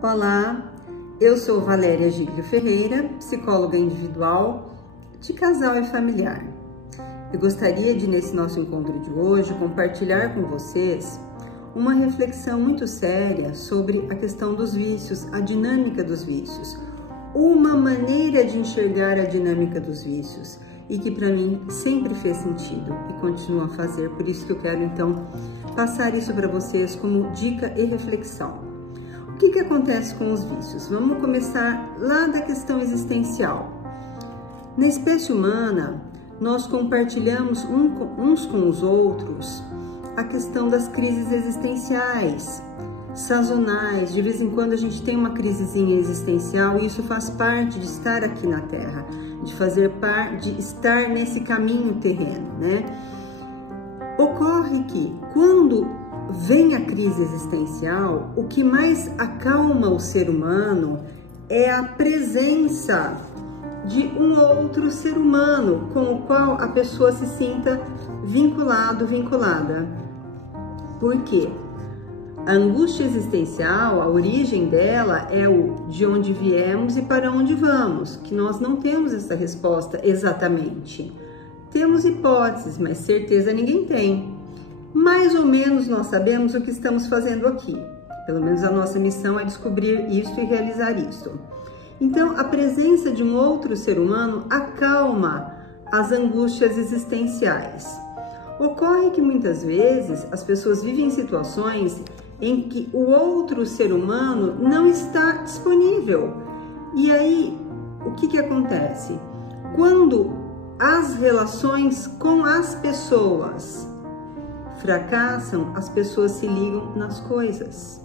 Olá, eu sou Valéria Giglio Ferreira, psicóloga individual de casal e familiar. Eu gostaria de, nesse nosso encontro de hoje, compartilhar com vocês uma reflexão muito séria sobre a questão dos vícios, a dinâmica dos vícios, uma maneira de enxergar a dinâmica dos vícios e que para mim sempre fez sentido e continua a fazer, por isso que eu quero então passar isso para vocês como dica e reflexão. O que acontece com os vícios? Vamos começar lá da questão existencial. Na espécie humana, nós compartilhamos uns com os outros a questão das crises existenciais, sazonais. De vez em quando a gente tem uma crisezinha existencial e isso faz parte de estar aqui na Terra, de fazer parte, de estar nesse caminho terreno, né? Ocorre que quando vem a crise existencial, o que mais acalma o ser humano é a presença de um outro ser humano com o qual a pessoa se sinta vinculada. Por quê? A angústia existencial, a origem dela é o de onde viemos e para onde vamos, que nós não temos essa resposta exatamente. Temos hipóteses, mas certeza ninguém tem. Mais ou menos nós sabemos o que estamos fazendo aqui. Pelo menos a nossa missão é descobrir isso e realizar isso. Então, a presença de um outro ser humano acalma as angústias existenciais. Ocorre que muitas vezes as pessoas vivem situações em que o outro ser humano não está disponível. E aí, o que acontece? Quando as relações com as pessoas fracassam, as pessoas se ligam nas coisas.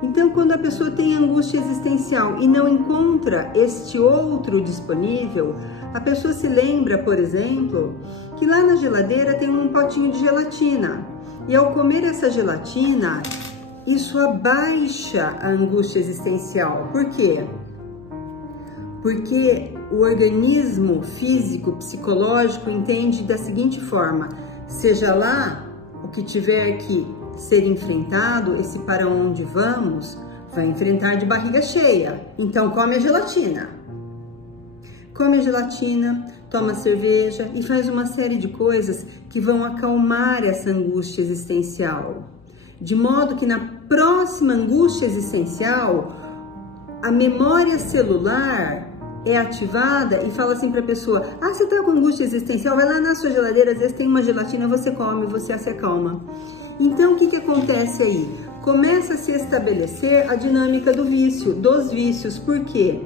Então, quando a pessoa tem angústia existencial e não encontra este outro disponível, a pessoa se lembra, por exemplo, que lá na geladeira tem um potinho de gelatina. E ao comer essa gelatina, isso abaixa a angústia existencial. Por quê? Porque o organismo físico, psicológico entende da seguinte forma: seja lá o que tiver que ser enfrentado, esse para onde vamos, vai enfrentar de barriga cheia. Então come a gelatina. Come a gelatina, toma cerveja e faz uma série de coisas que vão acalmar essa angústia existencial. De modo que na próxima angústia existencial, a memória celular é ativada e fala assim para a pessoa: ah, você tá com angústia existencial? Vai lá na sua geladeira, às vezes tem uma gelatina, você come, você se acalma. Então, o que acontece aí? Começa a se estabelecer a dinâmica do vício, dos vícios. Por quê?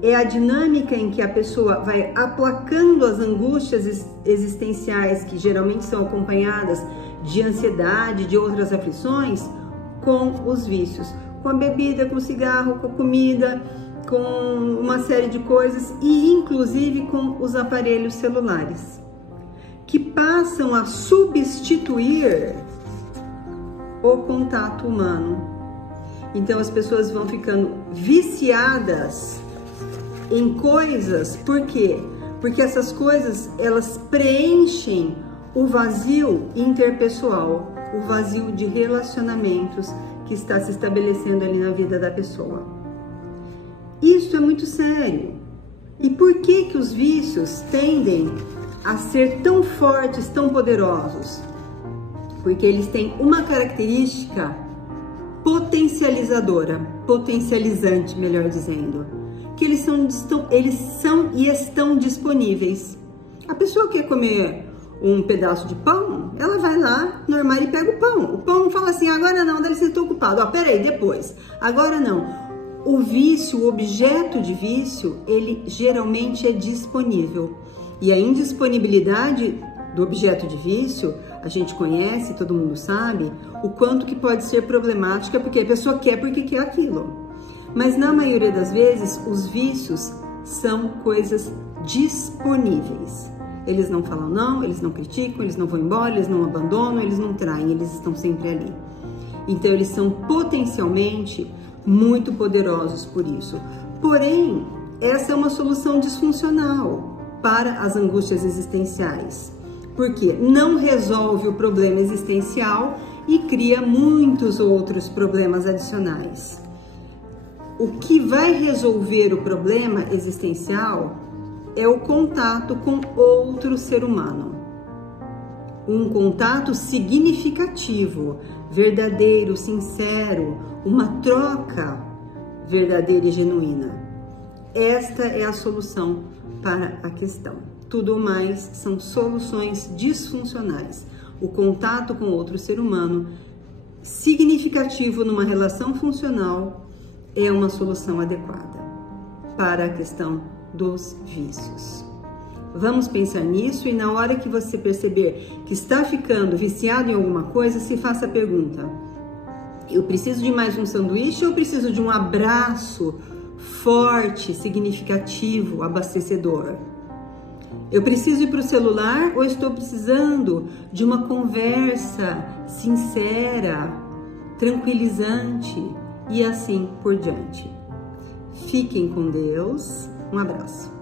É a dinâmica em que a pessoa vai aplacando as angústias existenciais, que geralmente são acompanhadas de ansiedade, de outras aflições, com os vícios. Com a bebida, com o cigarro, com a comida, com uma série de coisas e inclusive com os aparelhos celulares, que passam a substituir o contato humano. Então as pessoas vão ficando viciadas em coisas. Por quê? Porque essas coisas, elas preenchem o vazio interpessoal, o vazio de relacionamentos que está se estabelecendo ali na vida da pessoa. Isso é muito sério. E por que os vícios tendem a ser tão fortes, tão poderosos? Porque eles têm uma característica potencializadora, potencializante, melhor dizendo, que eles são e estão disponíveis. A pessoa quer comer um pedaço de pão, ela vai lá no armário e pega o pão. O pão fala assim: agora não, deve ser, estou ocupado. Ó, peraí, depois. Agora não. O vício, o objeto de vício, ele geralmente é disponível. E a indisponibilidade do objeto de vício, a gente conhece, todo mundo sabe, o quanto que pode ser problemática, porque a pessoa quer porque quer aquilo. Mas na maioria das vezes, os vícios são coisas disponíveis. Eles não falam não, eles não criticam, eles não vão embora, eles não abandonam, eles não traem, eles estão sempre ali. Então, eles são potencialmente muito poderosos por isso. Porém, essa é uma solução disfuncional para as angústias existenciais, porque não resolve o problema existencial e cria muitos outros problemas adicionais. o que vai resolver o problema existencial é o contato com outro ser humano. Um contato significativo, verdadeiro, sincero, uma troca verdadeira e genuína. Esta é a solução para a questão. Tudo mais são soluções disfuncionais. O contato com outro ser humano significativo numa relação funcional é uma solução adequada para a questão dos vícios. Vamos pensar nisso e na hora que você perceber que está ficando viciado em alguma coisa, se faça a pergunta: eu preciso de mais um sanduíche ou eu preciso de um abraço forte, significativo, abastecedor? Eu preciso ir para o celular ou estou precisando de uma conversa sincera, tranquilizante e assim por diante? Fiquem com Deus. Um abraço.